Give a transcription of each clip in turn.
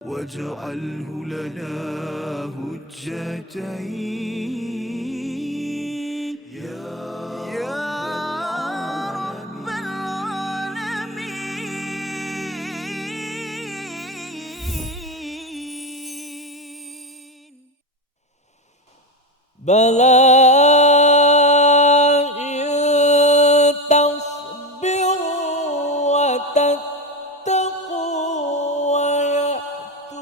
واجعله لنا هجتين يا رب العالمين. بلى إن تصبروا وتتقوا ويأتوكم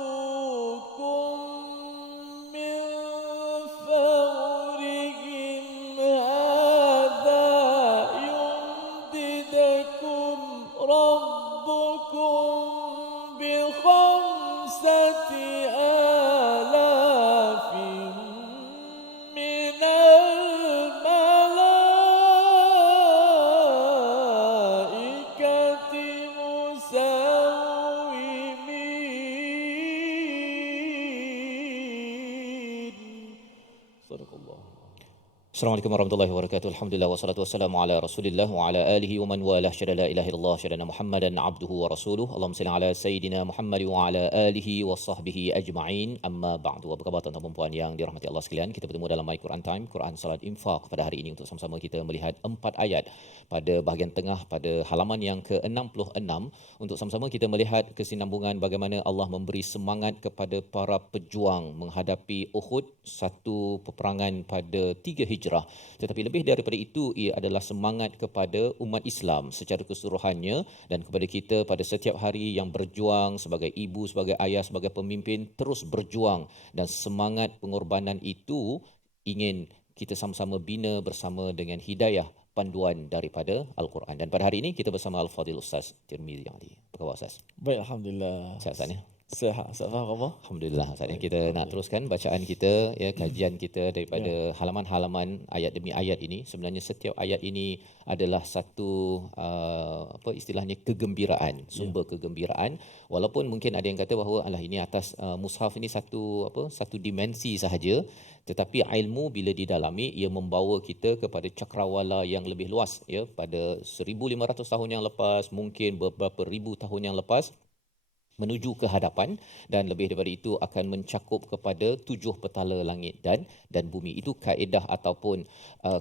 من فورهم هذا يمددكم ربكم بخمسة آلاف من الملائكة مسومين. صدق الله. Assalamualaikum warahmatullahi wabarakatuh. Alhamdulillah wassalatu wassalamu ala Rasulillah wa ala alihi wa man walah. Syada la ilaha illallah, syada Muhammadan abduhu wa rasuluhu. Allahumma salli ala sayidina Muhammad wa ala alihi wa sahbihi ajma'in. Amma ba'du. Apa khabar tuan-tuan dan puan yang dirahmati Allah sekalian? Kita bertemu dalam My Quran Time, Quran Salat Infaq pada hari ini untuk sama-sama kita melihat 4 ayat pada bahagian tengah pada halaman yang ke-66 untuk sama-sama kita melihat kesinambungan bagaimana Allah memberi semangat kepada para pejuang menghadapi Uhud, satu peperangan pada 3 Hijrah. Tetapi lebih daripada itu, ia adalah semangat kepada umat Islam secara keseluruhannya dan kepada kita pada setiap hari yang berjuang sebagai ibu, sebagai ayah, sebagai pemimpin, terus berjuang, dan semangat pengorbanan itu ingin kita sama-sama bina bersama dengan hidayah panduan daripada Al-Quran. Dan pada hari ini kita bersama Al-Fadhil Ustaz Tirmizi Ali. Apa khabar Ustaz? Baik, Alhamdulillah. Sihat Ustaz ya? Sihat. Ustaz faham apa? Alhamdulillah Ustaz ya. Kita nak teruskan bacaan kita ya, kajian kita daripada halaman-halaman ayat demi ayat ini. Sebenarnya setiap ayat ini adalah satu apa istilahnya kegembiraan, sumber kegembiraan. Walaupun mungkin ada yang kata bahawa alah ini atas mushaf ini satu dimensi sahaja, tetapi ilmu bila didalami ia membawa kita kepada cakrawala yang lebih luas ya, pada 1500 tahun yang lepas, mungkin beberapa ribu tahun yang lepas, menuju ke hadapan, dan lebih daripada itu akan mencakup kepada 7 petala langit dan bumi. Itu kaedah ataupun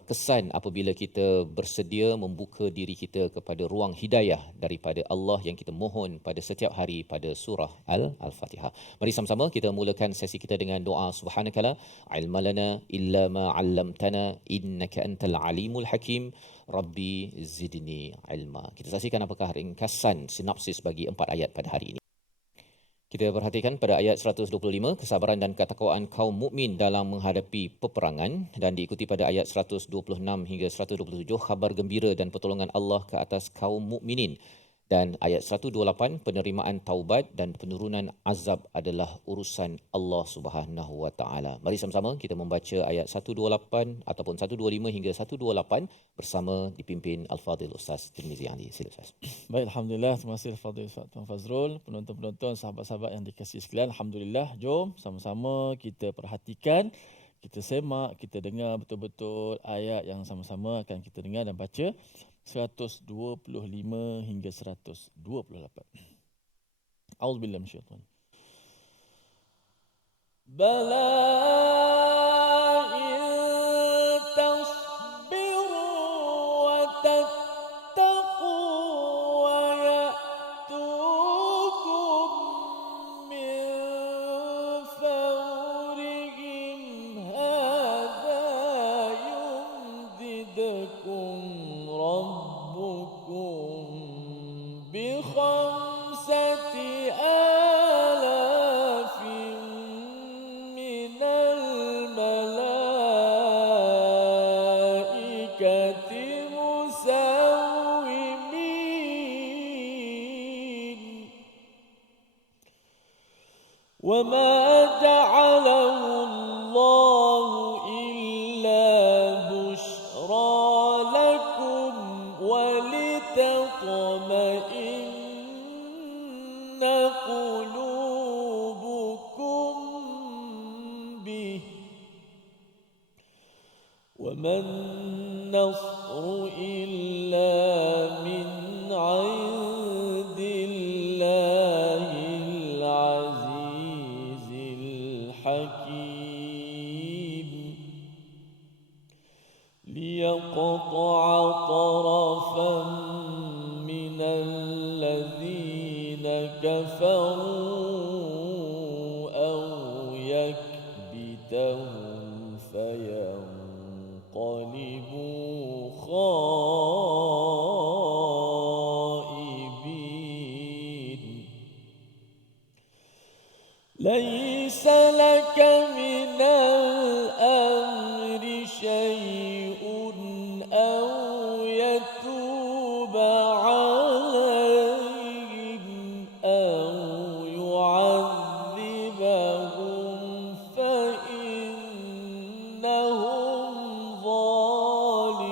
kesan apabila kita bersedia membuka diri kita kepada ruang hidayah daripada Allah yang kita mohon pada setiap hari pada surah Al-Fatihah. Mari sama-sama kita mulakan sesi kita dengan doa. Subhanakala ilmalana illa ma 'allamtana innaka antal alimul hakim. Rabbi zidni ilma. Kita saksikan apakah ringkasan sinopsis bagi 4 ayat pada hari ini. Kita perhatikan pada ayat 125, kesabaran dan ketakwaan kaum mukmin dalam menghadapi peperangan, dan diikuti pada ayat 126 hingga 127, khabar gembira dan pertolongan Allah ke atas kaum mukminin. Dan ayat 128, penerimaan taubat dan penurunan azab adalah urusan Allah Subhanahu Wa Taala. Mari sama-sama kita membaca ayat 128 ataupun 125 hingga 128 bersama dipimpin Al-Fadhil Ustaz Tirmizi Ali. Sila Ustaz. Baik, Alhamdulillah. Terima kasih Fadil Ustaz Tuan Fazrul, penonton-penonton, sahabat-sahabat yang dikasihi sekalian. Alhamdulillah, jom sama-sama kita perhatikan, kita semak, kita dengar betul-betul ayat yang sama-sama akan kita dengar dan baca 125 hingga 128. A'udzubillahi minasyaitan. Bala in tasbiru wa tattaqu wa ya'tukum min fawrihim hadha yumdidukum rabbukum bi khamsati alafin minal malaikati musawwimin. Wa ma ja'alahu Allah illa bushra lakum wa litatma'inna qulubukum bih. Wa man nasru illa min 'indillahil 'azizil حكيم ليقطع طرفا من الذين كفروا أو يكبتهم فينقلبوا خائبين ليس لك من الأمر شيء أو يتوب عليهم أو يعذبهم فإنهم ظالمون.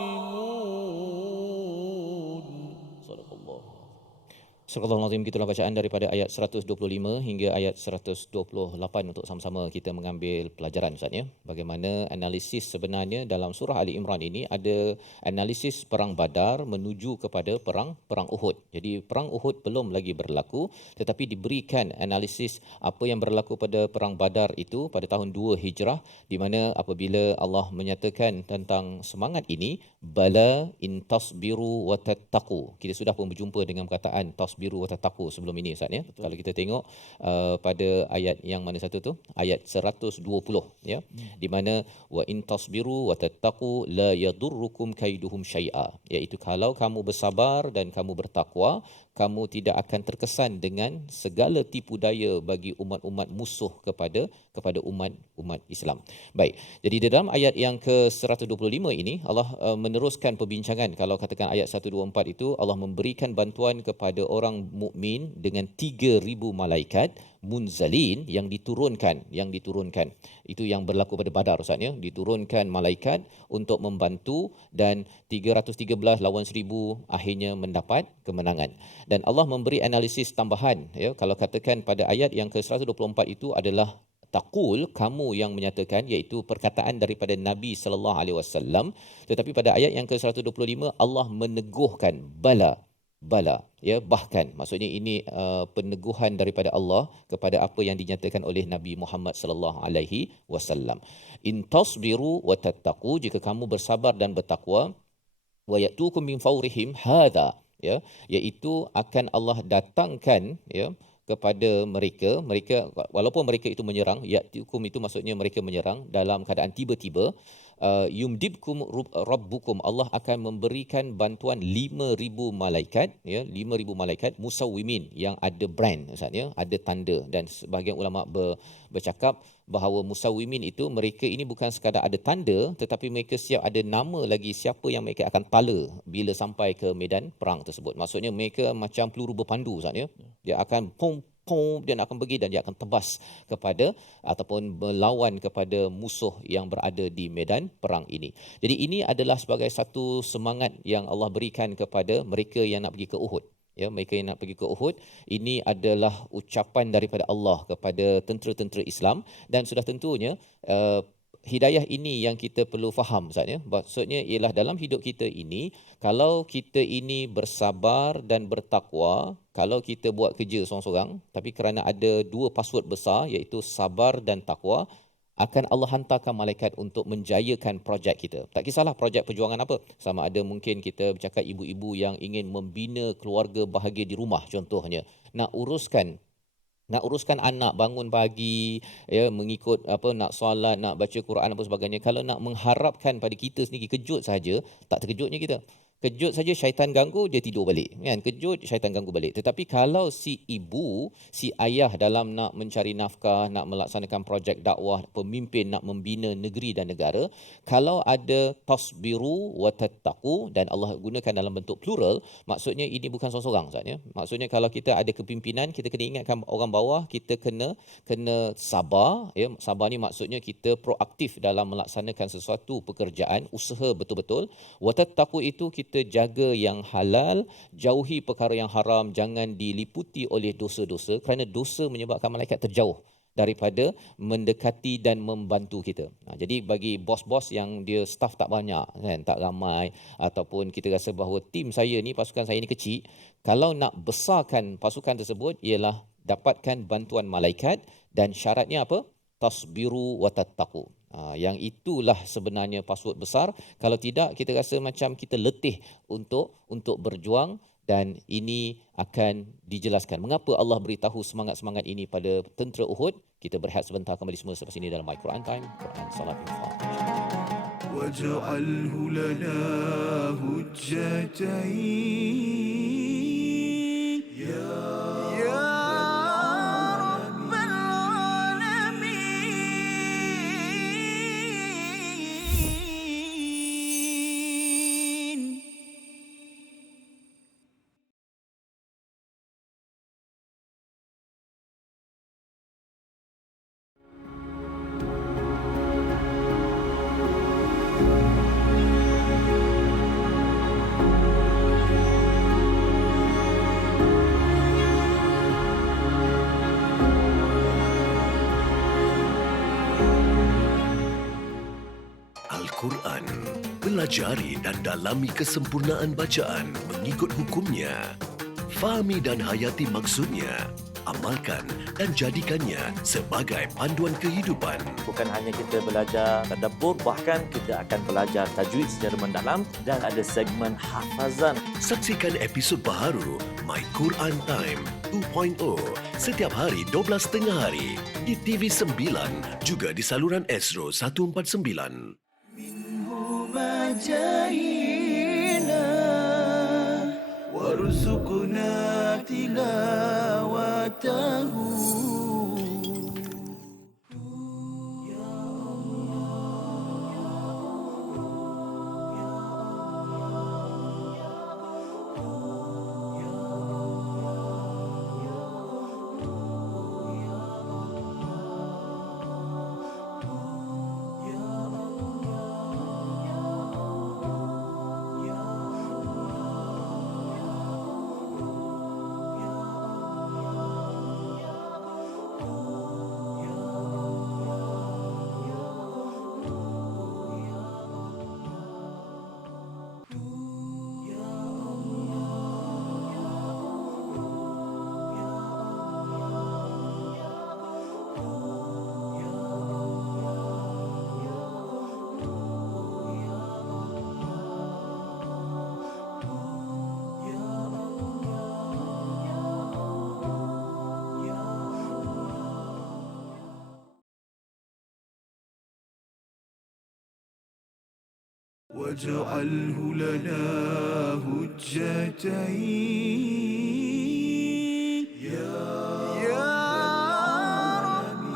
صدق الله. Surah Al-Azim, gitulah bacaan daripada ayat 125 hingga ayat 128 untuk sama-sama kita mengambil pelajaran Ustaz ya. Bagaimana analisis sebenarnya dalam surah Ali Imran ini ada analisis perang Badar menuju kepada perang Uhud. Jadi perang Uhud belum lagi berlaku tetapi diberikan analisis apa yang berlaku pada perang Badar itu pada tahun 2 Hijrah di mana apabila Allah menyatakan tentang semangat ini bala in tasbiru wa tattaqu. Kita sudah pun berjumpa dengan perkataan tasbiru wa tattaqu sebelum ini Ustaz ya. Kalau kita tengok pada ayat yang mana satu tu? Ayat 120 ya. Di mana wa in tasbiru wa tattaqu la yadurrukum kaiduhum syai'a. Iaitu kalau kamu bersabar dan kamu bertakwa, kamu tidak akan terkesan dengan segala tipu daya bagi umat-umat musuh kepada umat Islam. Baik. Jadi di dalam ayat yang ke-125 ini Allah meneruskan perbincangan. Kalau katakan ayat 124 itu Allah memberikan bantuan kepada orang mukmin dengan 3,000 malaikat munzalin yang diturunkan. Itu yang berlaku pada Badar Ustaz ya. Diturunkan malaikat untuk membantu dan 313 lawan 1000 akhirnya mendapat kemenangan. Dan Allah memberi analisis tambahan ya. Kalau katakan pada ayat yang ke-124 itu adalah taqul, kamu yang menyatakan, iaitu perkataan daripada Nabi sallallahu alaihi wasallam, tetapi pada ayat yang ke-125 Allah meneguhkan bala ya, bahkan maksudnya ini peneguhan daripada Allah kepada apa yang dinyatakan oleh Nabi Muhammad sallallahu alaihi wasallam. In tasbiru wa tattaqu, jika kamu bersabar dan bertakwa, wa yatukum min fawrihim hadha ya, iaitu akan Allah datangkan ya kepada mereka walaupun mereka itu menyerang, yatukum itu maksudnya mereka menyerang dalam keadaan tiba-tiba, yumdibkum rabbukum, Allah akan memberikan bantuan 5,000 malaikat ya, 5,000 malaikat musawwimin yang ada brand Ustaz ya, ada tanda. Dan sebahagian ulama bercakap bahawa musawwimin itu mereka ini bukan sekadar ada tanda tetapi mereka siap ada nama lagi siapa yang mereka akan tala bila sampai ke medan perang tersebut. Maksudnya mereka macam peluru berpandu Ustaz ya. Dia akan pom dan akan pergi dan dia akan tebas kepada ataupun melawan kepada musuh yang berada di medan perang ini. Jadi ini adalah sebagai satu semangat yang Allah berikan kepada mereka yang nak pergi ke Uhud. Ya, mereka yang nak pergi ke Uhud, ini adalah ucapan daripada Allah kepada tentera-tentera Islam dan sudah tentunya hidayah ini yang kita perlu faham Ustaz ya. Maksudnya ialah dalam hidup kita ini, kalau kita ini bersabar dan bertakwa, kalau kita buat kerja seorang-seorang tapi kerana ada dua password besar iaitu sabar dan takwa, akan Allah hantarkan malaikat untuk menjayakan projek kita. Tak kisahlah projek perjuangan apa. Sama ada mungkin kita bercakap ibu-ibu yang ingin membina keluarga bahagia di rumah contohnya. Nak uruskan anak bangun pagi ya, mengikut nak solat, nak baca Quran apa sebagainya. Kalau nak mengharapkan pada kita sendiri kejut saja, tak terkejutnya kita. Kejut saja syaitan ganggu, dia tidur balik kan. Kejut syaitan ganggu balik. Tetapi kalau si ibu, si ayah dalam nak mencari nafkah, nak melaksanakan projek dakwah, pemimpin nak membina negeri dan negara, kalau ada tasbiru wa tattaqu, dan Allah gunakan dalam bentuk plural, maksudnya ini bukan seorang-seorang Ustaz ya. Maksudnya kalau kita ada kepimpinan, kita kena ingatkan orang bawah, kita kena sabar ya. Sabar ni maksudnya kita proaktif dalam melaksanakan sesuatu pekerjaan, usaha betul-betul. Wa tattaqu itu kita jaga yang halal, jauhi perkara yang haram, jangan diliputi oleh dosa-dosa kerana dosa menyebabkan malaikat terjauh daripada mendekati dan membantu kita. Jadi bagi bos-bos yang dia staff tak banyak kan, tak ramai, ataupun kita rasa bahawa tim saya ni, pasukan saya ni kecil, kalau nak besarkan pasukan tersebut ialah dapatkan bantuan malaikat, dan syaratnya apa? tasbiru wa tattaqu. Yang itulah sebenarnya password besar. Kalau tidak, kita rasa macam kita letih untuk berjuang, dan ini akan dijelaskan mengapa Allah beritahu semangat-semangat ini pada tentera Uhud. Kita berehat sebentar, kembali semua selepas ini dalam My Quran Time, Quran Salat Infaq. واجعله لنا هجتين يا رب العالمين. Al-Quran. Pelajari dan dalami kesempurnaan bacaan mengikut hukumnya. Fahami dan hayati maksudnya. Amalkan dan jadikannya sebagai panduan kehidupan. Bukan hanya kita belajar tadabbur, bahkan kita akan belajar tajwid secara mendalam dan ada segmen hafazan. Saksikan episod baharu My Quran Time 2.0 setiap hari 12.30 hari di TV9 juga di saluran Astro 149. مجاهينا وارزقنا تلاوته. واجعله لنا هجتين يا رب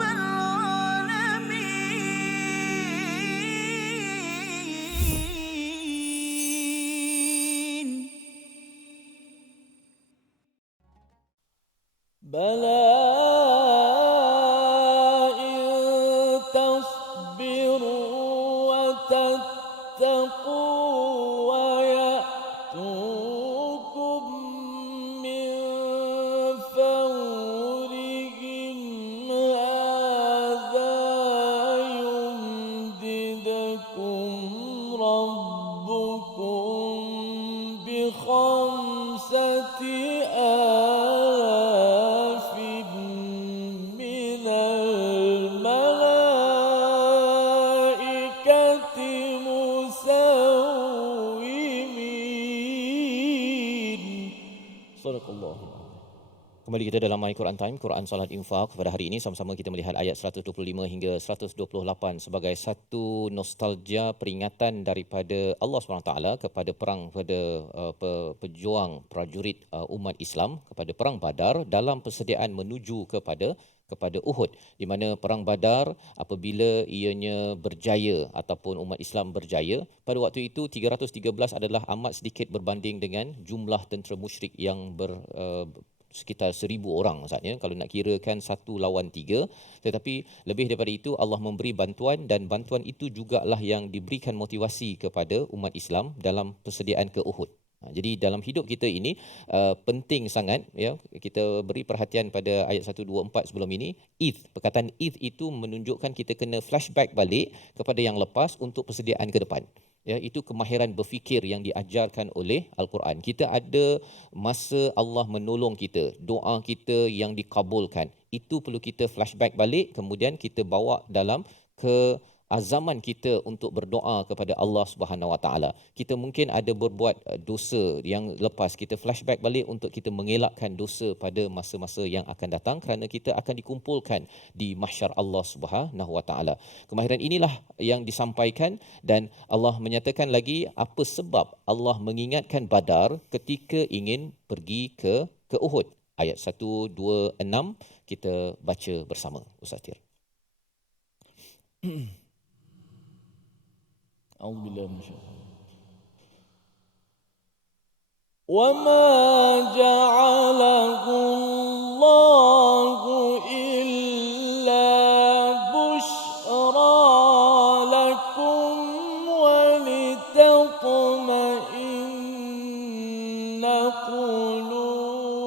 العالمين. بلى إن تصبروا وتتقوا ويأتوكم من فورهم هذا يمددكم ربكم بخمسة آلاف من الملائكة مسومين. صدق الله العظيم. Kembali kita dalam My Quran Time, Quran Salat Infaq. Pada hari ini sama-sama kita melihat ayat 125 hingga 128 sebagai satu nostalgia peringatan daripada Allah SWT kepada perang pada pejuang prajurit umat Islam, kepada perang Badar dalam persediaan menuju kepada Uhud, di mana perang Badar apabila ianya berjaya ataupun umat Islam berjaya, pada waktu itu 313 adalah amat sedikit berbanding dengan jumlah tentera musyrik yang sekitar 1,000 orang maksudnya kalau nak kirakan 1 lawan 3. Tetapi lebih daripada itu Allah memberi bantuan, dan bantuan itu jugalah yang diberikan motivasi kepada umat Islam dalam persediaan ke Uhud. Jadi dalam hidup kita ini penting sangat ya kita beri perhatian pada ayat 124 sebelum ini. Perkataan itu menunjukkan kita kena flashback balik kepada yang lepas untuk persediaan ke depan. Ya, itu kemahiran berfikir yang diajarkan oleh Al-Quran. Kita ada masa Allah menolong kita, doa kita yang dikabulkan. Itu perlu kita flashback balik, kemudian kita bawa dalam azaman kita untuk berdoa kepada Allah Subhanahu Wa Taala. Kita mungkin ada berbuat dosa yang lepas, kita flashback balik untuk kita mengelakkan dosa pada masa-masa yang akan datang, kerana kita akan dikumpulkan di mahsyar Allah Subhanahu Wa Taala. Kemahiran inilah yang disampaikan, dan Allah menyatakan lagi apa sebab Allah mengingatkan Badar ketika ingin pergi ke Uhud. Ayat 1, 2, 6 kita baca bersama, Ustaz Tir. أعوذ بالله من الشيطان وما جعله الله إلا بشرى لكم ولتطمئن قلوبكم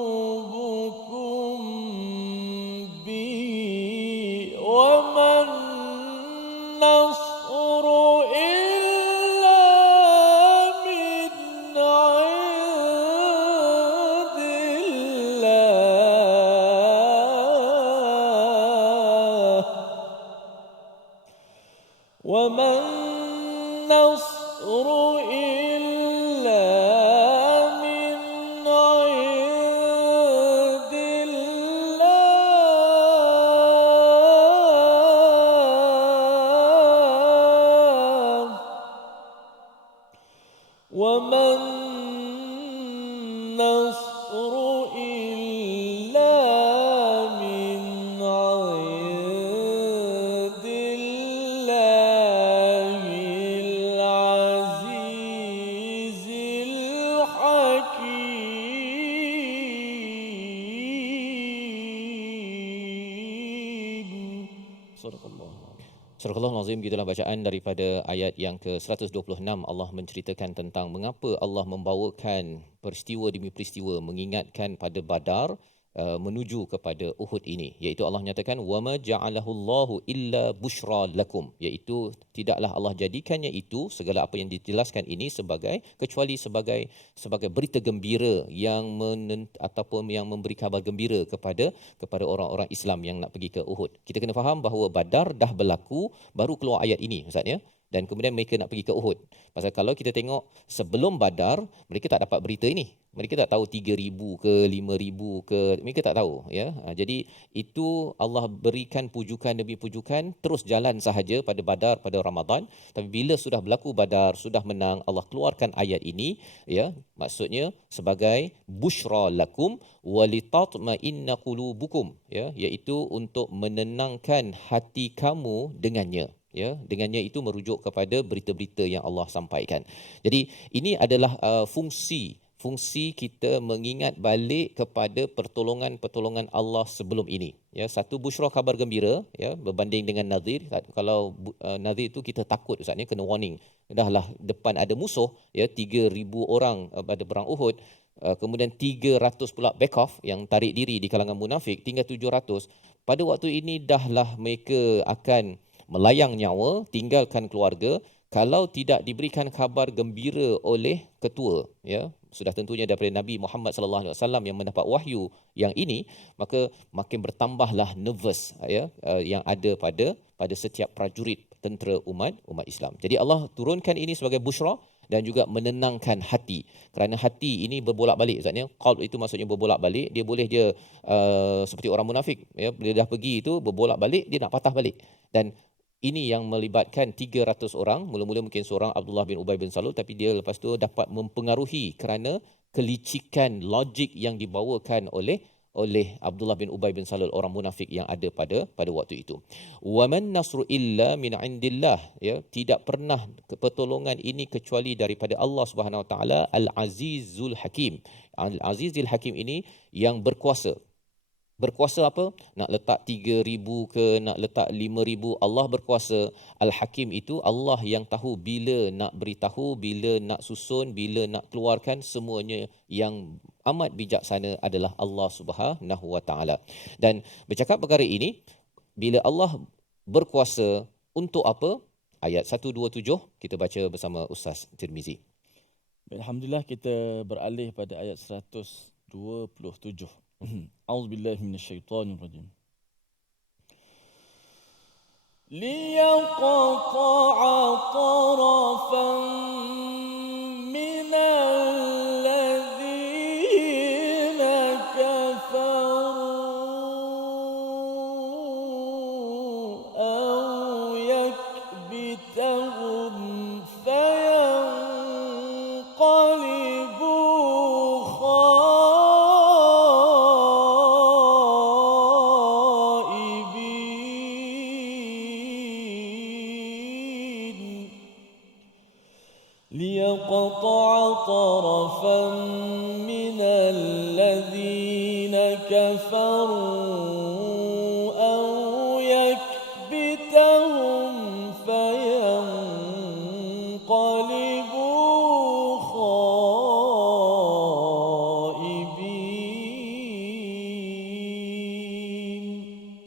به وما النصر إلا من عند الله وما النصر إلا من عند الله وما النصر إلا من عند الله العزيز الحكيم صدق الله Surah Al-Azim, gitulah bacaan daripada ayat yang ke-126. Allah menceritakan tentang mengapa Allah membawakan peristiwa demi peristiwa, mengingatkan pada Badar menuju kepada Uhud ini, iaitu Allah nyatakan wama ja'alahullahu illa busyra lakum, iaitu tidaklah Allah jadikannya itu, segala apa yang dijelaskan ini kecuali sebagai berita gembira yang ataupun yang memberi kabar gembira kepada orang-orang Islam yang nak pergi ke Uhud. Kita kena faham bahawa Badar dah berlaku, baru keluar ayat ini Ustaz ya. Dan kemudian mereka nak pergi ke Uhud. Pasal kalau kita tengok sebelum Badar, mereka tak dapat berita ini. Mereka tak tahu 3,000 ke 5,000 ke, mereka tak tahu ya. Jadi itu Allah berikan pujukan demi pujukan, terus jalan sahaja pada Badar, pada Ramadan. Tapi bila sudah berlaku Badar, sudah menang, Allah keluarkan ayat ini ya, maksudnya sebagai busyra lakum walitatma'inna qulubukum ya, iaitu untuk menenangkan hati kamu dengannya. Ya, dengannya itu merujuk kepada berita-berita yang Allah sampaikan. Jadi ini adalah fungsi kita mengingat balik kepada pertolongan-pertolongan Allah sebelum ini. Ya, satu busyra, kabar gembira ya, berbanding dengan nadhir. Kalau nadhir itu kita takut Ustaz ni, kena warning. Dahlah depan ada musuh ya, 3,000 orang pada perang Uhud. Kemudian 300 pula back off, yang tarik diri di kalangan munafik, tinggal 700. Pada waktu ini dahlah mereka akan melayang nyawa, tinggalkan keluarga kalau tidak diberikan kabar gembira oleh ketua ya, sudah tentunya daripada Nabi Muhammad sallallahu alaihi wasallam yang mendapat wahyu yang ini, maka makin bertambahlah nervous ya yang ada pada setiap prajurit tentera umat Islam. Jadi Allah turunkan ini sebagai busyra dan juga menenangkan hati, kerana hati ini berbolak-balik Ustaz ya. Qalb itu maksudnya berbolak-balik, dia boleh seperti orang munafik ya, bila dah pergi itu berbolak-balik, dia nak patah balik. Dan ini yang melibatkan 300 orang, mula-mula mungkin seorang Abdullah bin Ubay bin Salul, tapi dia lepas tu dapat mempengaruhi kerana kelicikan logik yang dibawakan oleh Abdullah bin Ubay bin Salul, orang munafik yang ada pada waktu itu. Wa man nasru illa min indillah ya, tidak pernah pertolongan ini kecuali daripada Allah Subhanahu Wa Taala Al-Azizul Hakim. Al-Azizul Hakim ini yang berkuasa. Berkuasa apa? Nak letak 3,000 ke, nak letak 5,000, Allah berkuasa. Al-Hakim itu Allah yang tahu bila nak beritahu, bila nak susun, bila nak keluarkan, semuanya yang amat bijaksana adalah Allah Subhanahu Wa Taala. Dan bercakap perkara ini, bila Allah berkuasa untuk apa? ayat 127 kita baca bersama Ustaz Tirmizi. Alhamdulillah, kita beralih pada ayat 127. A'udzubillahi minasyaitonirrajim. ليقطع طرفا من الذين كفروا أو يكبتهم فينقلبوا خائبين ليقطع طرفا من الذين كفروا أو يكبتهم فينقلبوا خائبين.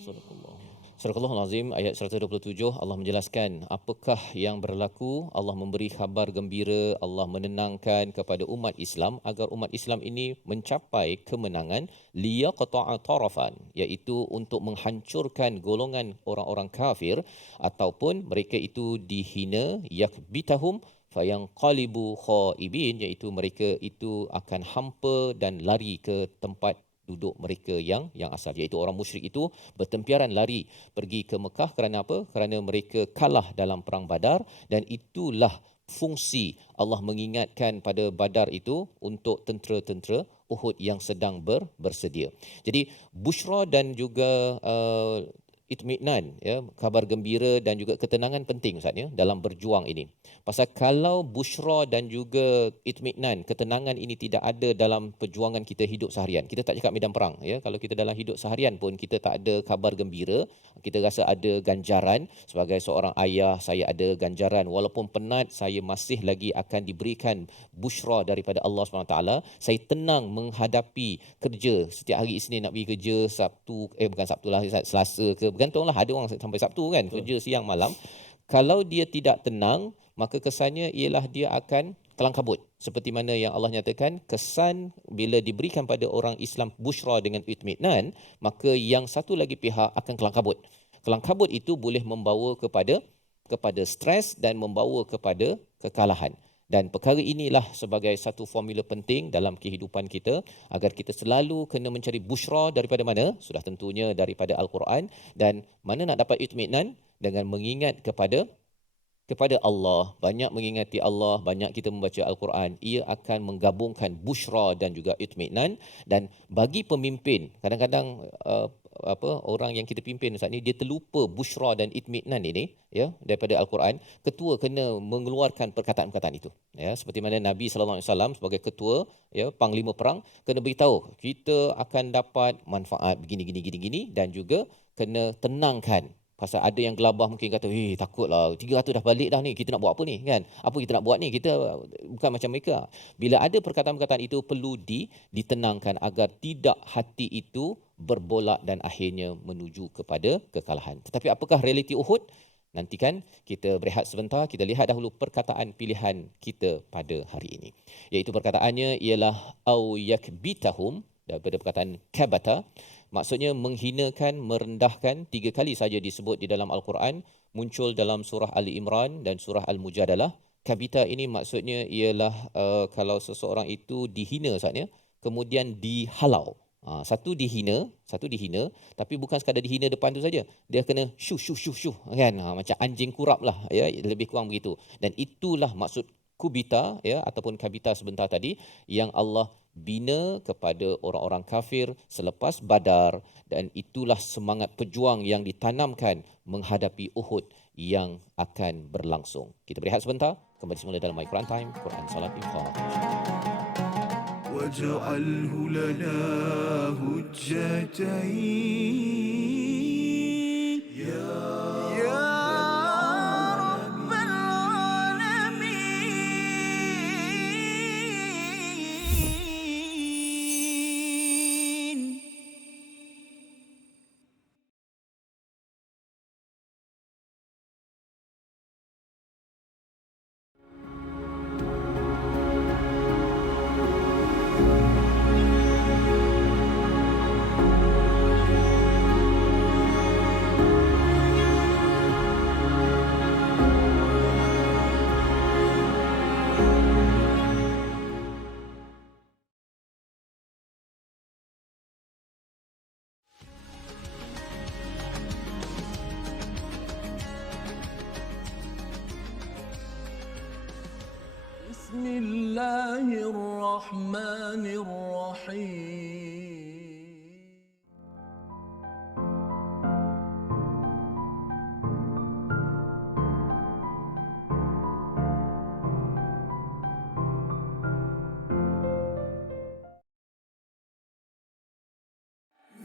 صدق الله. Surah Al-Azim ayat 127 Allah menjelaskan apakah yang berlaku. Allah memberi khabar gembira, Allah menenangkan kepada umat Islam agar umat Islam ini mencapai kemenangan liyaqta'a tarafan, iaitu untuk menghancurkan golongan orang-orang kafir ataupun mereka itu dihina, yakbitahum fayanqalibu khaibin, iaitu mereka itu akan hampa dan lari ke tempat duduk mereka yang asal, iaitu orang musyrik itu bertempiaran lari pergi ke Mekah kerana apa? Kerana mereka kalah dalam perang Badar, dan itulah fungsi Allah mengingatkan pada Badar itu untuk tentera-tentera Uhud yang sedang bersedia. Jadi busyra dan juga itminan, ya, kabar gembira dan juga ketenangan penting Ustaz, ya, dalam berjuang ini. Pasal kalau busyra dan juga itminan, ketenangan ini tidak ada dalam perjuangan kita hidup seharian, kita tak cakap medan perang, ya, kalau kita dalam hidup seharian pun kita tak ada kabar gembira, kita rasa ada ganjaran. Sebagai seorang ayah, saya ada ganjaran, walaupun penat saya masih lagi akan diberikan busyra daripada Allah SWT. Saya tenang menghadapi kerja. Setiap hari Isnin nak pergi kerja, Sabtu bukan Sabtu lah, Selasa ke, bergantunglah, ada orang sampai Sabtu kan, kerja siang malam. Kalau dia tidak tenang, maka kesannya ialah dia akan kelang kabut. Seperti mana yang Allah nyatakan, kesan bila diberikan pada orang Islam busyra dengan itminan, maka yang satu lagi pihak akan kelang kabut. Kelang kabut itu boleh membawa kepada stres dan membawa kepada kekalahan. Dan perkara inilah sebagai satu formula penting dalam kehidupan kita, agar kita selalu kena mencari busyra daripada mana? Sudah tentunya daripada Al-Quran. Dan mana nak dapat itminan? Dengan mengingat kepada Allah, banyak mengingati Allah, banyak kita membaca Al-Quran, ia akan menggabungkan busyra dan juga itminan. Dan bagi pemimpin, kadang-kadang orang yang kita pimpin Ustaz ni, dia terlupa busyra dan itminan ini, ya, daripada Al-Quran. Ketua kena mengeluarkan perkataan-perkataan itu, ya, seperti mana Nabi SAW sebagai ketua, ya, panglima perang, kena beritahu kita akan dapat manfaat begini, dan juga kena tenangkan. Pasal ada yang gelabah mungkin kata, takutlah, 300 dah balik dah ni, kita nak buat apa ni, kan? Apa kita nak buat ni? Kita bukan macam mereka. Bila ada perkataan-perkataan itu perlu ditenangkan agar tidak hati itu berbolak dan akhirnya menuju kepada kekalahan. Tetapi apakah realiti Uhud? Nantikan, kita berehat sebentar, kita lihat dahulu perkataan pilihan kita pada hari ini. Iaitu perkataannya ialah au yakbitahum, daripada perkataan kabata. Maksudnya menghinakan, merendahkan. 3 kali saja disebut di dalam Al-Quran, muncul dalam surah Ali Imran dan surah Al-Mujadalah. Kabita ini maksudnya ialah kalau seseorang itu dihina saatnya, kemudian dihalau. Satu dihina, tapi bukan sekadar dihina depan tu saja. Dia kena syuh, kan? Macam anjing kurap lah, ya, lebih kurang begitu. Dan itulah maksud kubita, ya, ataupun kabita sebentar tadi, yang Allah bina kepada orang-orang kafir selepas Badar, dan itulah semangat pejuang yang ditanamkan menghadapi Uhud yang akan berlangsung. Kita berehat sebentar, kembali semula dalam My Quran Time, Quran Salat Infaq. واجعله لنا هجتين يا بسم الله الرحمن الرحيم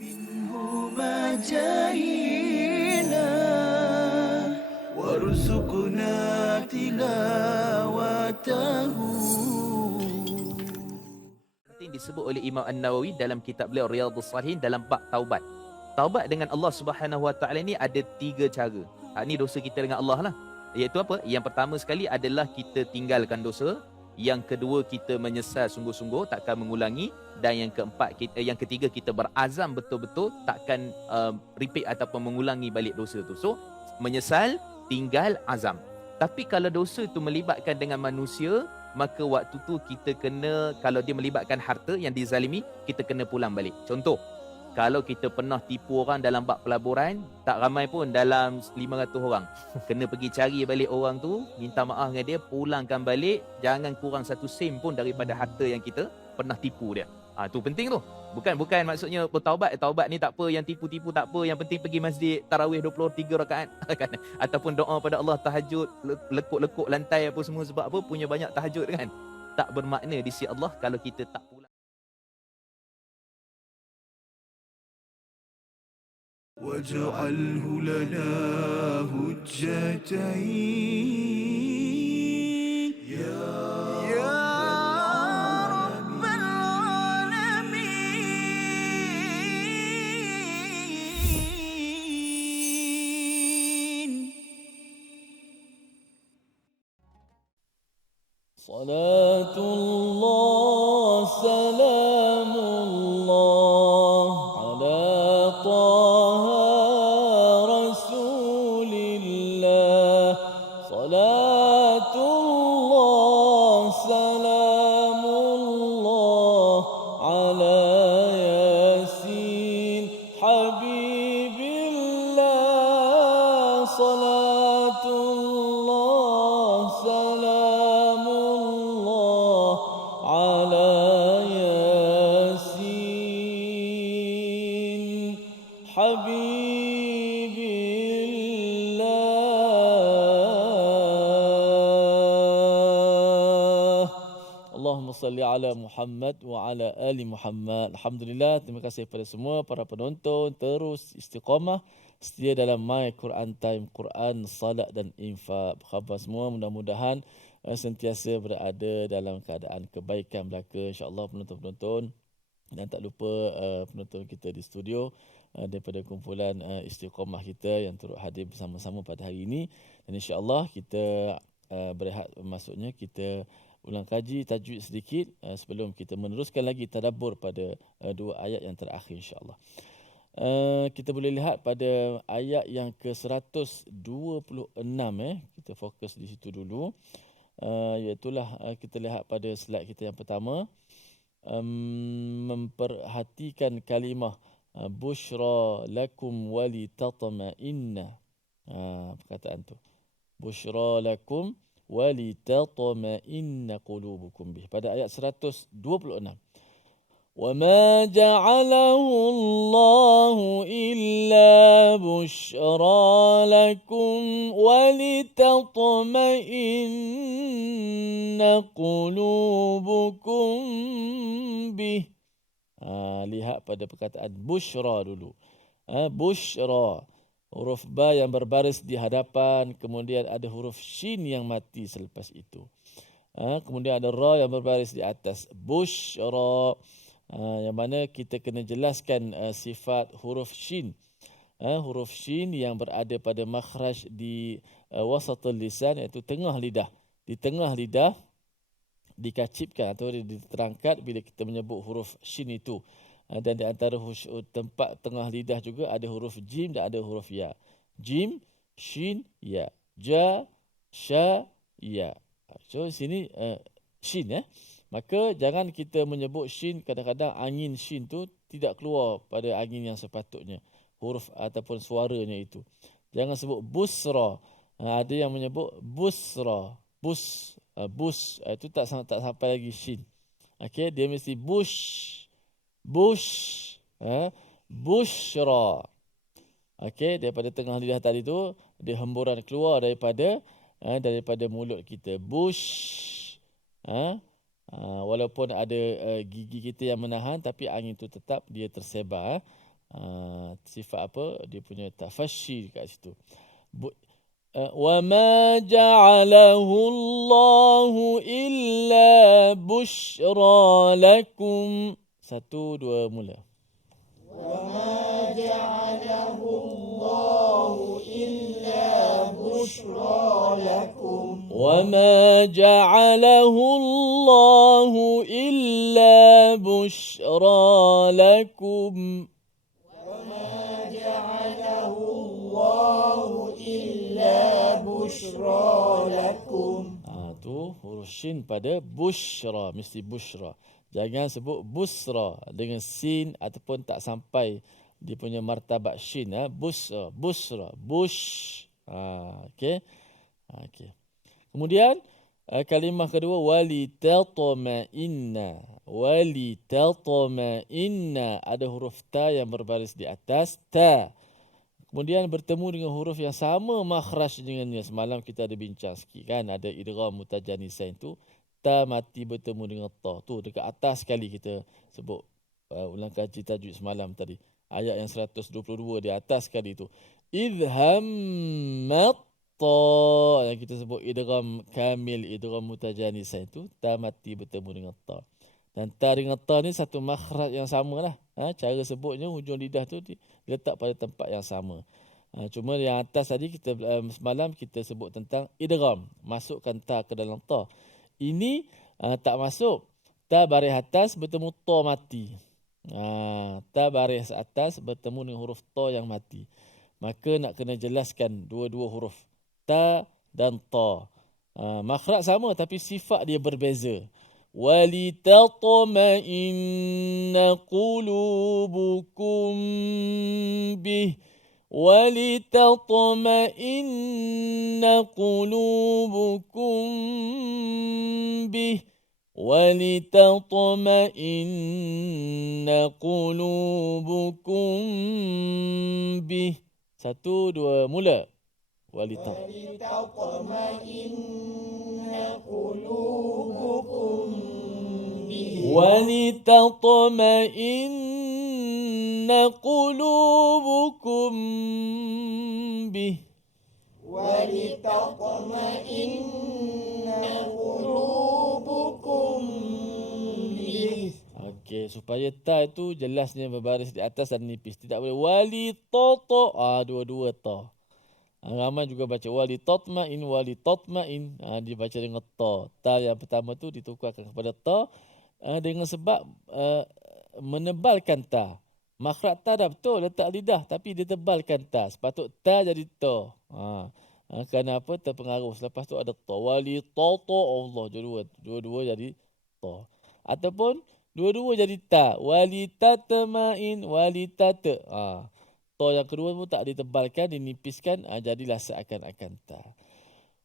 منهما جاهينا وارزقنا تلاوته. Yang disebut oleh Imam An-Nawawi dalam kitab beliau Riyadhus Shalihin dalam bab taubat. Taubat dengan Allah Subhanahu Wa Taala ni ada 3 cara. Ini dosa kita dengan Allah lah. Iaitu apa? Yang pertama sekali adalah kita tinggalkan dosa. Yang kedua, kita menyesal sungguh-sungguh, takkan mengulangi. Dan yang ketiga, kita berazam betul-betul takkan repeat ataupun mengulangi balik dosa tu. So, menyesal, tinggal, azam. Tapi kalau dosa tu melibatkan dengan manusia, maka waktu tu kita kena, kalau dia melibatkan harta yang dizalimi, kita kena pulang balik. Contoh, kalau kita pernah tipu orang dalam bab pelaburan, tak ramai pun dalam 500 orang. Kena pergi cari balik orang tu, minta maaf dengan dia, pulangkan balik, jangan kurang 1 sen pun daripada harta yang kita pernah tipu dia. Tu penting tu. Bukan maksudnya bertaubat, taubat ni tak apa, yang tipu-tipu tak apa, yang penting pergi masjid tarawih 23 rakaat kan. Ataupun doa pada Allah tahajud, lekuk-lekuk lantai apa semua, sebab apa? Punya banyak tahajud kan. Tak bermakna di sisi Allah kalau kita tak pulang. واجعله لنا هجتين يا رب العالمين. صلاة الله سلام الله على طه رسول الله. صلاة الله سلام الله على ياسين حبيب الله. صلاة الله سلام الله على ياسين حبيب الله. Allahumma salli ala Muhammad wa ala ali Muhammad. Alhamdulillah, terima kasih kepada semua para penonton, terus istiqamah setia dalam My Quran Time, Quran, Salat dan Infak. Apa khabar semua? Mudah-mudahan sentiasa berada dalam keadaan kebaikan belaka, insya-Allah penonton-penonton. Dan tak lupa penonton kita di studio daripada kumpulan istiqamah kita yang turut hadir bersama-sama pada hari ini. Dan insya-Allah kita berehat, maksudnya kita ulang kaji tajwid sedikit sebelum kita meneruskan lagi tadabbur pada 2 ayat yang terakhir insya-Allah. Kita boleh lihat pada ayat yang ke-126 kita fokus di situ dulu. Iaitulah kita lihat pada slide kita yang pertama, memperhatikan kalimah busyra lakum walitatma'inna. Perkataan tu. Busyra lakum walitatma'inna qulubukum bih. Pada ayat 126. وَمَا جَعَلَهُ اللَّهُ إِلَّا بُشْرَى لَكُمْ وَلِتَطْمَئِنَّ قُلُوبُكُمْ بِهِ. Lihat pada perkataan busyra dulu. Busyra, huruf ba yang berbaris di hadapan, kemudian ada huruf shin yang mati selepas itu. Kemudian ada ra yang berbaris di atas. Busyra, yang mana kita kena jelaskan sifat huruf shin. Huruf shin yang berada pada makhraj di wasatul lisan, iaitu tengah lidah. Di tengah lidah dikacipkan atau diterangkat bila kita menyebut huruf shin itu. Dan di antara tempat tengah lidah juga ada huruf jim dan ada huruf ya. Jim, shin, ya. Ja, sha, ya. So sini shin Maka jangan kita menyebut shin, kadang-kadang angin shin tu tidak keluar pada angin yang sepatutnya. Huruf ataupun suaranya itu. Jangan sebut busra. Ada yang menyebut busra. Bus itu tak sampai lagi shin. Okey, dia mesti bush. Bush. Bushra. Okey, daripada tengah lidah tadi tu dia hemburan keluar daripada mulut kita. Bush. Walaupun ada gigi kita yang menahan, tapi angin tu tetap dia tersebar. Sifat apa? Dia punya tafashi kat situ. وَمَا جَعَلَهُ اللَّهُ إِلَّا بُشْرَى لَكُمْ. 1, 2, mula. وما جعله الله إلا بشرى لكم وَمَا جَعَلَهُ اللَّهُ إِلَّا بُشْرَى لَكُمْ. وما جعله الله إلا بشرى لكم. Tu huruf shin pada bushra, mesti bushra. Jangan sebut busra dengan sin ataupun tak sampai dia punya martabat shin. Busra, bush. Okey. Okey. Kemudian kalimah kedua walitatma'inna. Walitatma'inna, ada huruf ta yang berbaris di atas ta. Kemudian bertemu dengan huruf yang sama makhraj dengannya. Semalam kita ada bincang sikit kan, ada idgham mutajanisain tu, ta mati bertemu dengan ta. Tu dekat atas sekali kita sebut ulang kaji tajwid semalam tadi. Ayat yang 122 di atas sekali tu. Idhammat ta, yang kita sebut idgham kamil, idgham mutajanisain tu, ta mati bertemu dengan ta. Dan ta dengan ta ni satu makhraj yang samalah. Cara sebutnya hujung lidah tu diletak pada tempat yang sama. Cuma yang atas tadi kita semalam kita sebut tentang idgham, masukkan ta ke dalam ta. Ini tak masuk. Ta baris atas bertemu ta mati. Ta baris atas bertemu dengan huruf ta yang mati. Maka nak kena jelaskan dua-dua huruf ta dan ta. Makhraj sama tapi sifat dia berbeza. وَلِتَطْمَئِنَّ قُلُوبُكُمْ بِهِ وَلِتَطْمَئِنَّ قُلُوبُكُمْ بِهِ وَلِتَطْمَئِنَّ قُلُوبُكُمْ بِهِ. 1, 2, mula. ولتطمئن قلوبكم به وَلِتَطْمَئِنَّ قُلُوبُكُمْ بِهِ ولتطمئن قلوبكم به. Okey, supaya ta itu jelasnya berbaris di atas dan nipis. Tidak boleh walitoto. Dua-dua ta. Ramai juga baca walitatma'in. Dibaca dengan ta. Ta yang pertama tu ditukarkan kepada ta dengan sebab menebalkan ta. Makhraj ta dah betul letak lidah tapi dia tebalkan ta. Sepatut ta jadi ta. Kenapa? Terpengaruh. Selepas tu ada ta. Walitoto Allah. Dua-dua jadi ta. Ataupun dua-dua jadi ta. Walitatma'in. Walitate. Ta yang kedua pun tak ditebalkan, dinipiskan, jadilah seakan-akan ta.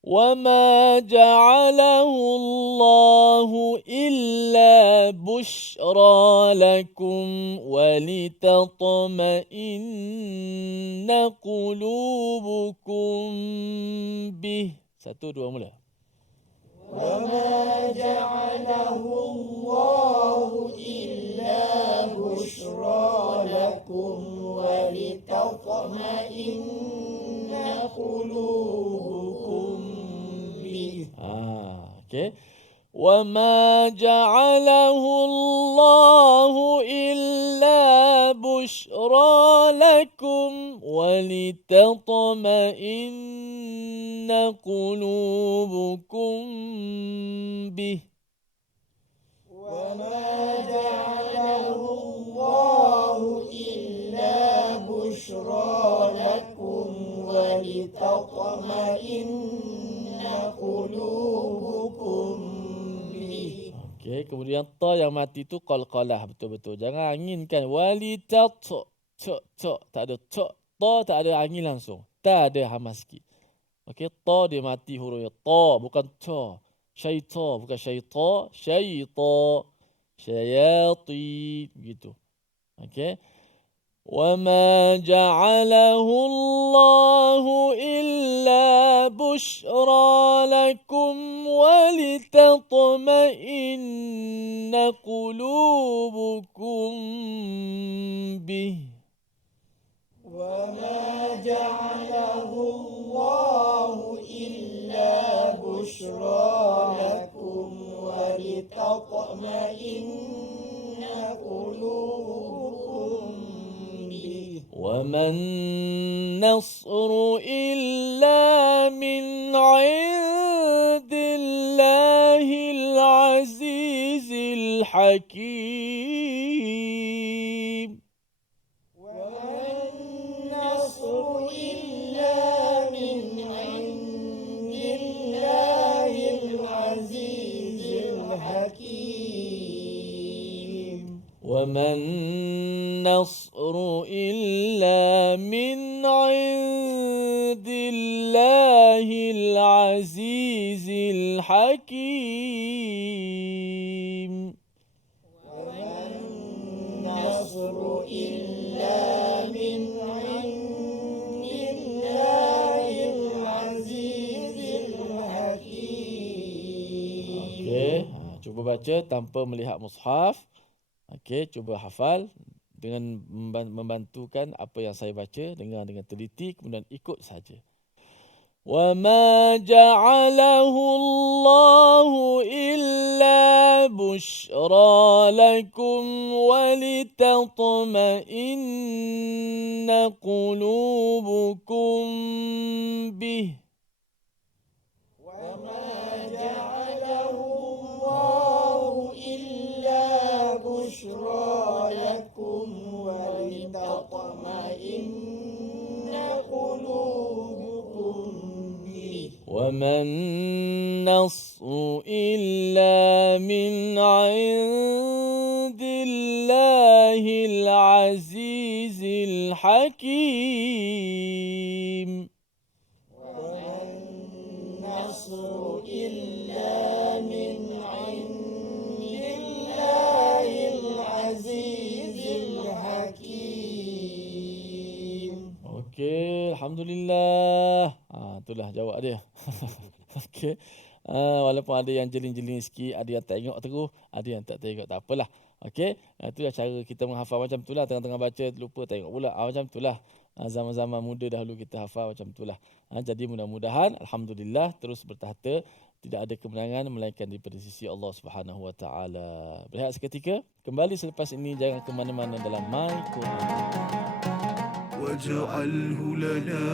وَمَا جَعَلَهُ اللَّهُ إِلَّا بُشْرَى لَكُمْ وَلِتَطْمَئِنَّ قُلُوبُكُمْ بِهِ. 1, 2, mula. وما جعله الله إلا بشرى لكم ولتطمئن قلوبكم به. Okay. وَمَا جَعَلَهُ اللَّهُ إِلَّا بُشْرَى لَكُمْ وَلِتَطْمَئِنَّ قُلُوبُكُمْ بِهِ. وما جعله الله إلا بشرى لكم ولتطمئن قلوبكم به. Okey, kemudian ta yang mati tu qalqalah betul-betul. Jangan anginkan walitat tak ada ta tak ada angin langsung. Ta ada hamas sikit. Okey, ta dia mati hurufnya ta bukan ta. Syaita, bukan syaita, syaita. Syayatin, begitu. Okey. وَمَا جَعَلَهُ اللَّهُ إِلَّا بُشْرَى لَكُمْ وَلِتَطْمَئِنَّ قُلُوبُكُمْ بِهِ وما جعله الله إلا بشرى لكم ولتطمئن قلوبكم به وَمَا النَّصْرُ إِلَّا مِنْ عِنْدِ اللَّهِ الْعَزِيزِ الْحَكِيمِ وما النصر إلا من عند الله العزيز الحكيم وَمَا النَّصْرُ إِلَّا مِنْ عِنْدِ اللَّهِ الْعَزِيزِ الْحَكِيمِ وما النصر إلا من عند الله العزيز الحكيم Okey, cuba baca tanpa melihat mushaf. Okey, cuba hafal dengan membantukan apa yang saya baca, dengar dengan teliti, kemudian ikut saja. وَمَا جَعَلَهُ اللَّهُ إِلَّا بُشْرَى لَكُمْ وَلِتَطْمَئِنَّ قُلُوبُكُمْ بِهِ وما جعله الله إلا بشرى لكم ولتطمئن قلوبكم به وَمَا النَّصْرُ إِلَّا مِنْ عِنْدِ اللَّهِ الْعَزِيزِ الْحَكِيمِ وما النصر إلا من عند الله العزيز الحكيم Okey, Alhamdulillah. Itulah jawab dia. Okey. Walaupun ada yang jeling-jeling sikit, ada yang tak tengok terus, ada yang tak tengok, tak apalah. Okey, itulah cara kita menghafal macam itulah. Tengah-tengah baca lupa tengok pula. Macam itulah. Zaman-zaman muda dahulu kita hafal macam itulah. Jadi mudah-mudahan Alhamdulillah terus bertahta, tidak ada kemenangan melainkan daripada sisi Allah Subhanahu Wa Taala. Berehat seketika, kembali selepas ini, jangan ke mana-mana dalam My Quran. واجعله لنا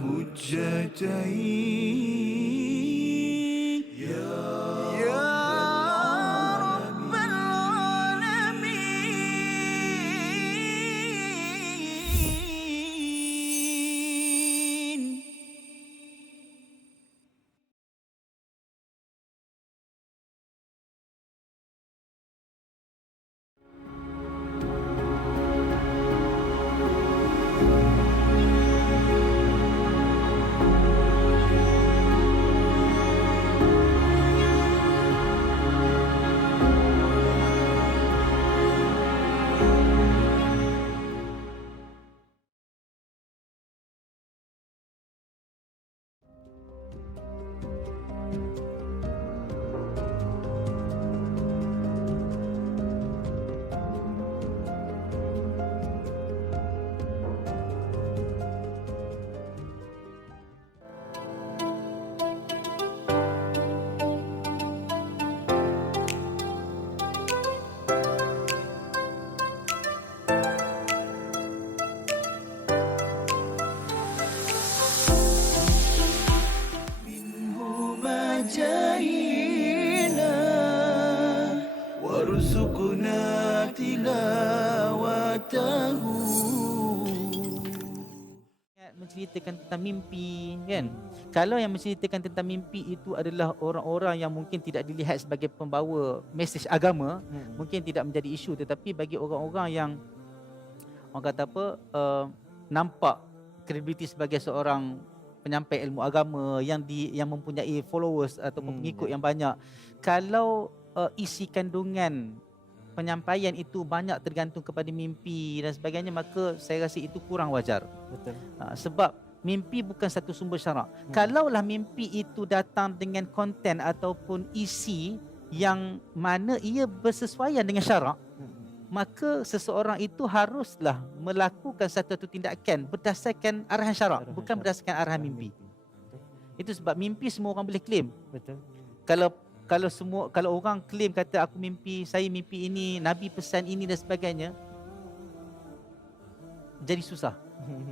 هجتين يا رب العالمين. وارزقنا تلاوته. Menceritakan tentang mimpi, kan? Kalau yang menceritakan tentang mimpi itu adalah orang-orang yang mungkin tidak dilihat sebagai pembawa mesej agama, mungkin tidak menjadi isu, tetapi bagi orang-orang yang orang kata apa, nampak kredibiliti sebagai seorang penyampai ilmu agama yang mempunyai followers ataupun pengikut yang banyak, kalau isi kandungan penyampaian itu banyak tergantung kepada mimpi dan sebagainya, maka saya rasa itu kurang wajar. Betul. Sebab mimpi bukan satu sumber syarak. Kalaulah mimpi itu datang dengan konten ataupun isi yang mana ia bersesuaian dengan syarak, maka seseorang itu haruslah melakukan satu tindakan berdasarkan arahan syarak, bukan berdasarkan arahan mimpi. Itu sebab mimpi semua orang boleh claim. Betul. Kalau orang claim kata saya mimpi ini, Nabi pesan ini dan sebagainya, jadi susah.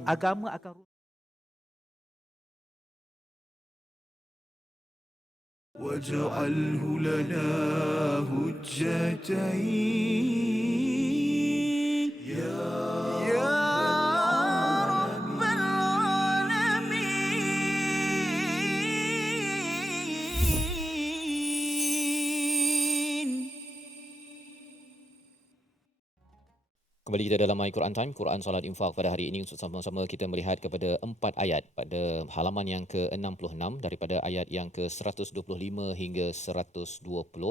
Agama akan واجعله لنا هجتين يا رب العالمين. Kembali kita dalam My Quran Time, Quran Salat Infak pada hari ini untuk sama-sama kita melihat kepada 4 ayat pada halaman yang ke-66 daripada ayat yang ke-125 hingga 128.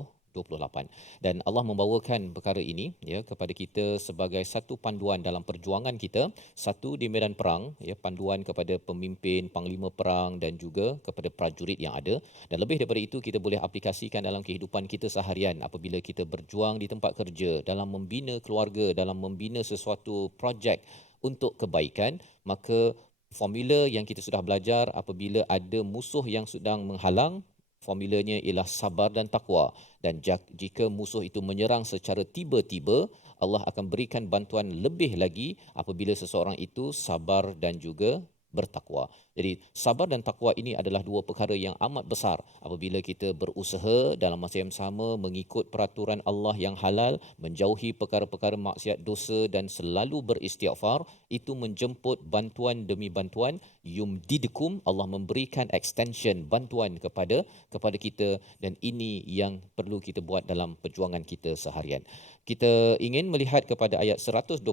Dan Allah membawakan perkara ini kepada kita sebagai satu panduan dalam perjuangan kita, satu di medan perang, panduan kepada pemimpin, panglima perang dan juga kepada prajurit yang ada, dan lebih daripada itu kita boleh aplikasikan dalam kehidupan kita seharian apabila kita berjuang di tempat kerja, dalam membina keluarga, dalam membina sesuatu projek untuk kebaikan. Maka formula yang kita sudah belajar apabila ada musuh yang sedang menghalang, formulanya ialah sabar dan takwa. Dan jika musuh itu menyerang secara tiba-tiba, Allah akan berikan bantuan lebih lagi apabila seseorang itu sabar dan juga bertakwa. Jadi sabar dan takwa ini adalah dua perkara yang amat besar apabila kita berusaha dalam masa yang sama mengikut peraturan Allah yang halal, menjauhi perkara-perkara maksiat dosa dan selalu beristighfar. Itu menjemput bantuan demi bantuan. Yumdidkum, Allah memberikan extension bantuan kepada kita, dan ini yang perlu kita buat dalam perjuangan kita seharian. Kita ingin melihat kepada ayat 128,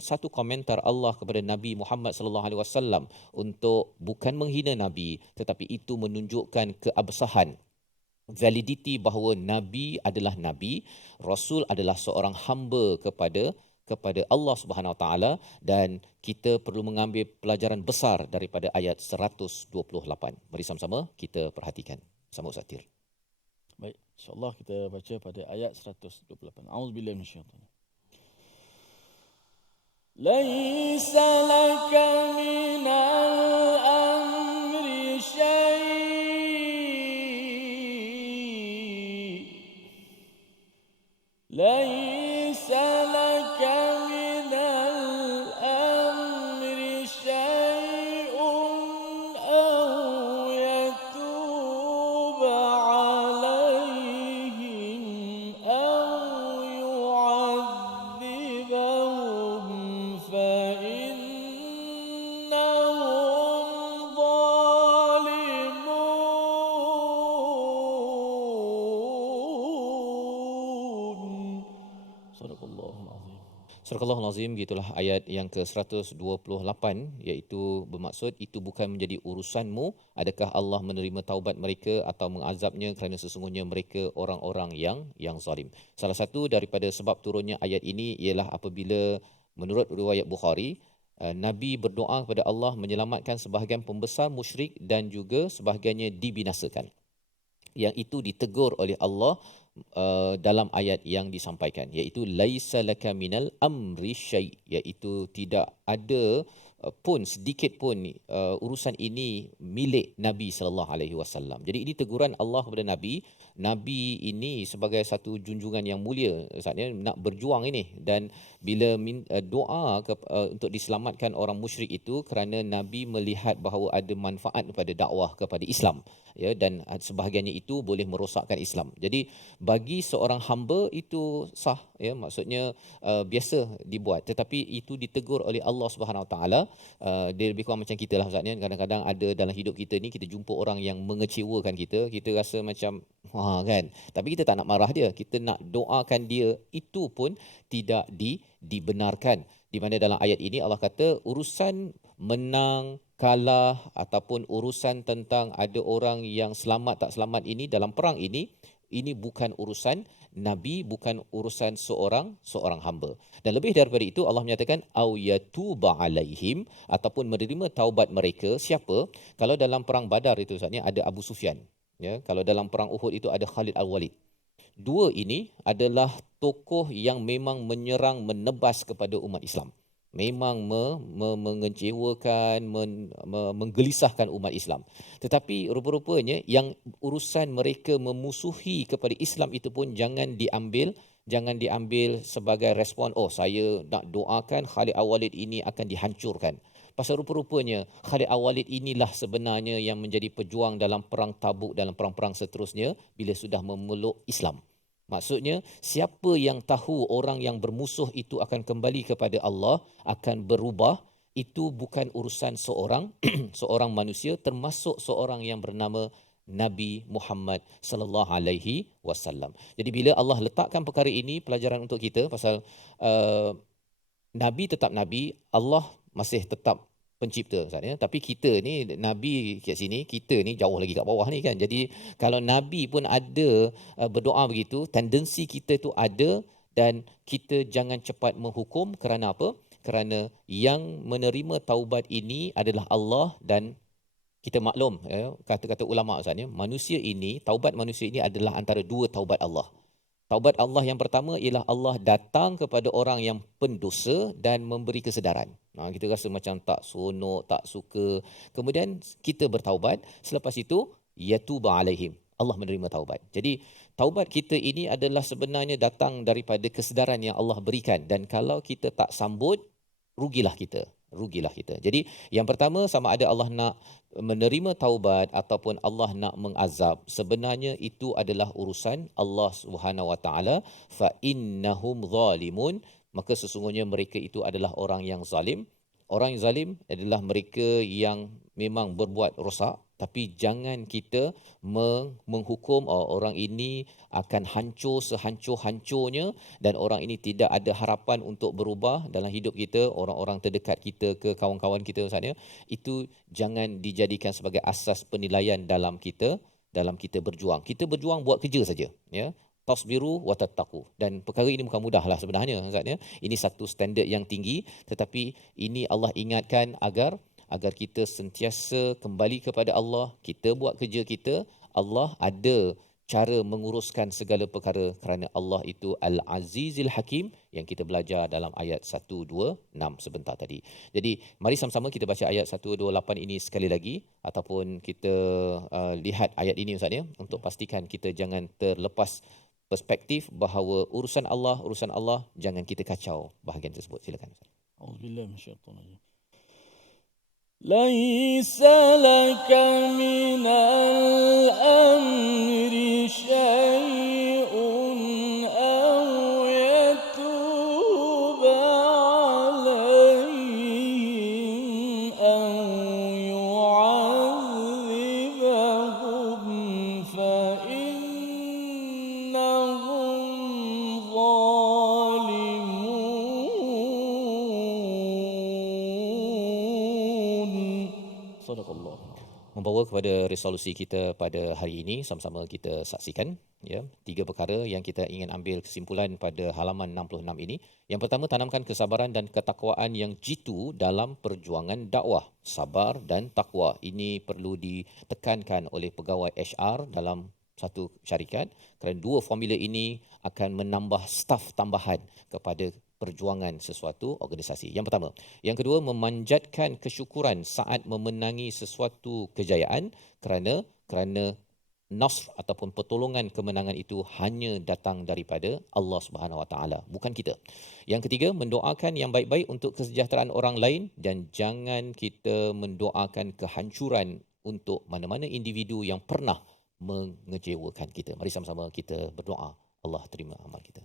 satu komentar Allah kepada Nabi Muhammad sallallahu alaihi wasallam untuk bukan menghina Nabi, tetapi itu menunjukkan keabsahan, validiti bahawa Nabi adalah Nabi, Rasul adalah seorang hamba kepada Allah Subhanahu Wa Taala, dan kita perlu mengambil pelajaran besar daripada ayat 128. Mari sama-sama kita perhatikan. Sama Ustaz Tir. Baik, insya-Allah kita baca pada ayat 128. A'udzubillahi minasyaitanir. Laisa laka minal amri syai'. Laisa laka minal amri syai'un aw yatuba 'alaihim aw yu'adzibahum fa innahum zalimun. Sadaqallahul azim. Surahul Azim, gitulah ayat yang ke-128, iaitu bermaksud itu bukan menjadi urusanmu adakah Allah menerima taubat mereka atau mengazabnya, kerana sesungguhnya mereka orang-orang yang zalim. Salah satu daripada sebab turunnya ayat ini ialah apabila menurut riwayat Bukhari, Nabi berdoa kepada Allah menyelamatkan sebahagian pembesar musyrik dan juga sebahagiannya dibinasakan. Yang itu ditegur oleh Allah dalam ayat yang disampaikan, iaitu laisa laka minal amri syai', iaitu tidak ada pun sedikit pun urusan ini milik Nabi sallallahu alaihi wasallam. Jadi ini teguran Allah kepada Nabi. Nabi ini sebagai satu junjungan yang mulia, saatnya nak berjuang ini, dan bila doa untuk diselamatkan orang musyrik itu kerana Nabi melihat bahawa ada manfaat kepada dakwah kepada Islam, dan sebahagiannya itu boleh merosakkan Islam. Jadi bagi seorang hamba itu sah, maksudnya biasa dibuat, tetapi itu ditegur oleh Allah Subhanahu Wa Taala. Dia lebih kurang macam kita lah Ustaz, kadang-kadang ada dalam hidup kita ni, kita jumpa orang yang mengecewakan kita rasa macam kan, tapi kita tak nak marah dia, kita nak doakan dia, itu pun tidak dibenarkan. Di mana dalam ayat ini Allah kata urusan menang, kalah ataupun urusan tentang ada orang yang selamat tak selamat ini dalam perang ini bukan urusan Nabi, bukan urusan seorang hamba. Dan lebih daripada itu Allah menyatakan au yatuba alaihim, ataupun menerima taubat mereka. Siapa? Kalau dalam perang Badar itu Ustaz, ada Abu Sufyan. Ya, kalau dalam perang Uhud itu ada Khalid Al-Walid. Dua ini adalah tokoh yang memang menyerang, menebas kepada umat Islam. Memang mengecewakan, menggelisahkan umat Islam. Tetapi rupa-rupanya yang urusan mereka memusuhi kepada Islam itu pun jangan diambil sebagai respon, oh saya nak doakan Khalid Al-Walid ini akan dihancurkan. Pasal rupa-rupanya Khalid Al-Walid inilah sebenarnya yang menjadi pejuang dalam perang Tabuk, dalam perang-perang seterusnya bila sudah memeluk Islam. Maksudnya, siapa yang tahu orang yang bermusuh itu akan kembali kepada Allah, akan berubah, itu bukan urusan seorang manusia, termasuk seorang yang bernama Nabi Muhammad sallallahu alaihi wasallam. Jadi bila Allah letakkan perkara ini, pelajaran untuk kita pasal Nabi tetap Nabi, Allah masih tetap pencipta Ustaz, ya. Tapi kita ni Nabi kat sini, kita ni jauh lagi kat bawah ni kan. Jadi kalau Nabi pun ada berdoa begitu, tendensi kita tu ada, dan kita jangan cepat menghukum. Kerana apa? Kerana yang menerima taubat ini adalah Allah, dan kita maklum, kata-kata ulama Ustaz, ya, manusia ini, taubat manusia ini adalah antara dua taubat Allah. Taubat Allah yang pertama ialah Allah datang kepada orang yang pendosa dan memberi kesedaran. Kita rasa macam tak seronok, tak suka. Kemudian kita bertaubat. Selepas itu, yatuba alaihim. Allah menerima taubat. Jadi, taubat kita ini adalah sebenarnya datang daripada kesedaran yang Allah berikan. Dan kalau kita tak sambut, rugilah kita. Jadi yang pertama, sama ada Allah nak menerima taubat ataupun Allah nak mengazab, sebenarnya itu adalah urusan Allah Subhanahu Wa Taala. Fa innahum zalimun, maka sesungguhnya mereka itu adalah orang yang zalim. Orang yang zalim adalah mereka yang memang berbuat rosak, tapi jangan kita menghukum orang ini akan hancur sehancur-hancurnya dan orang ini tidak ada harapan untuk berubah dalam hidup kita, orang-orang terdekat kita ke kawan-kawan kita misalnya. Itu jangan dijadikan sebagai asas penilaian dalam kita berjuang. Kita berjuang buat kerja saja, ya. Tasbiru wa tattaqu. Dan perkara ini bukan mudahlah sebenarnya Ustaz, ya. Ini satu standard yang tinggi, tetapi ini Allah ingatkan agar kita sentiasa kembali kepada Allah, kita buat kerja kita. Allah ada cara menguruskan segala perkara kerana Allah itu Al-Azizil Hakim yang kita belajar dalam ayat 126 sebentar tadi. Jadi mari sama-sama kita baca ayat 128 ini sekali lagi, ataupun kita lihat ayat ini Ustaz, ya, untuk pastikan kita jangan terlepas perspektif bahawa urusan Allah jangan kita kacau bahagian tersebut. Silakan Ustaz. Auzubillahi minasyaitanir rajim. ليس لك من الأمر شيء أو يتوب عليهم أو يعذبهم فإنهم Membawa kepada resolusi kita pada hari ini, sama-sama kita saksikan, ya, 3 perkara yang kita ingin ambil kesimpulan pada halaman 66 ini. Yang pertama, tanamkan kesabaran dan ketakwaan yang jitu dalam perjuangan dakwah. Sabar dan takwa ini perlu ditekankan oleh pegawai HR dalam satu syarikat, kerana 2 formula ini akan menambah staf tambahan kepada perjuangan sesuatu organisasi. Yang pertama. Yang kedua, memanjatkan kesyukuran saat memenangi sesuatu kejayaan, kerana nasr ataupun pertolongan kemenangan itu hanya datang daripada Allah Subhanahu Wa Taala, bukan kita. Yang ketiga, mendoakan yang baik-baik untuk kesejahteraan orang lain dan jangan kita mendoakan kehancuran untuk mana-mana individu yang pernah mengecewakan kita. Mari sama-sama kita berdoa. Allah terima amal kita.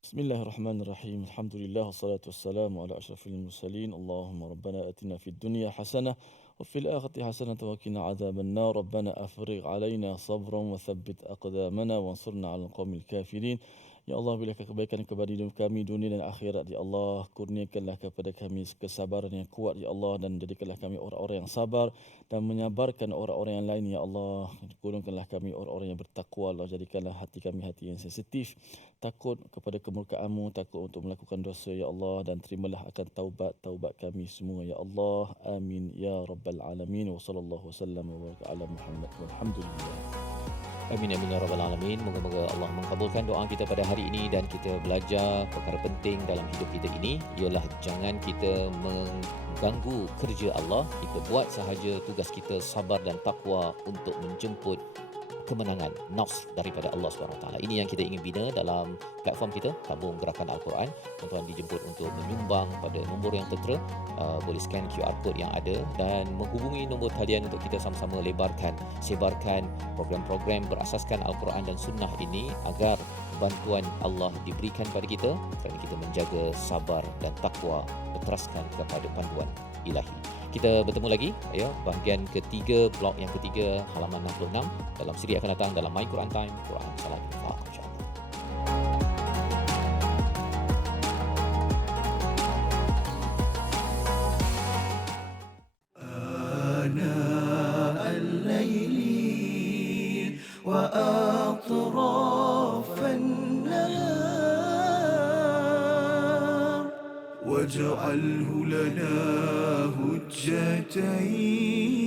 Bismillahirrahmanirrahim. Alhamdulillah wassalatu wassalamu ala asyrafil mursalin. Allahumma rabbana atina fid dunya hasanah wa fil akhirati hasanah wa qina adzaban nar. Rabbana afrigh alaina sabran wa thabbit aqdamana wansurna 'alal qaumil kafirin. Ya Allah, berikan kebaikan kepada hidup kami dunia dan akhirat. Ya Allah, kurniakanlah kepada kami kesabaran yang kuat Ya Allah, dan jadikanlah kami orang-orang yang sabar dan menyabarkan orang-orang yang lain Ya Allah. Kurniakanlah kami orang-orang yang bertakwa Allah. Jadikanlah hati kami hati yang sensitif, takut kepada kemurkaan-Mu, takut untuk melakukan dosa Ya Allah, dan terimalah akan taubat kami semua Ya Allah. Amin ya rabbal alamin. Wa sallallahu wasallam wa baraka ala Muhammad walhamdulillah. Amin amin ya rabbal alamin. Moga-moga Allah mengabulkan doa kita pada hari ini dan kita belajar perkara penting dalam hidup kita ini ialah jangan kita mengganggu kerja Allah. Kita buat sahaja tugas kita, sabar dan takwa untuk menjemput kemenangan nafs daripada Allah SWT. Ini yang kita ingin bina dalam platform kita, Tabung Gerakan Al-Quran. Tuan-tuan dijemput untuk menyumbang pada nombor yang tertera. Boleh scan QR code yang ada dan menghubungi nombor talian untuk kita sama-sama sebarkan program-program berasaskan Al-Quran dan Sunnah ini agar bantuan Allah diberikan pada kita kerana kita menjaga sabar dan takwa berteraskan kepada panduan ilahi. Kita bertemu lagi bahagian ketiga, blok yang ketiga, halaman 66 dalam siri akan datang dalam My Quran Time, Quran Salat Infaq, insya-Allah. آناء الليل وأطراف النهار واجعله لنا هجتين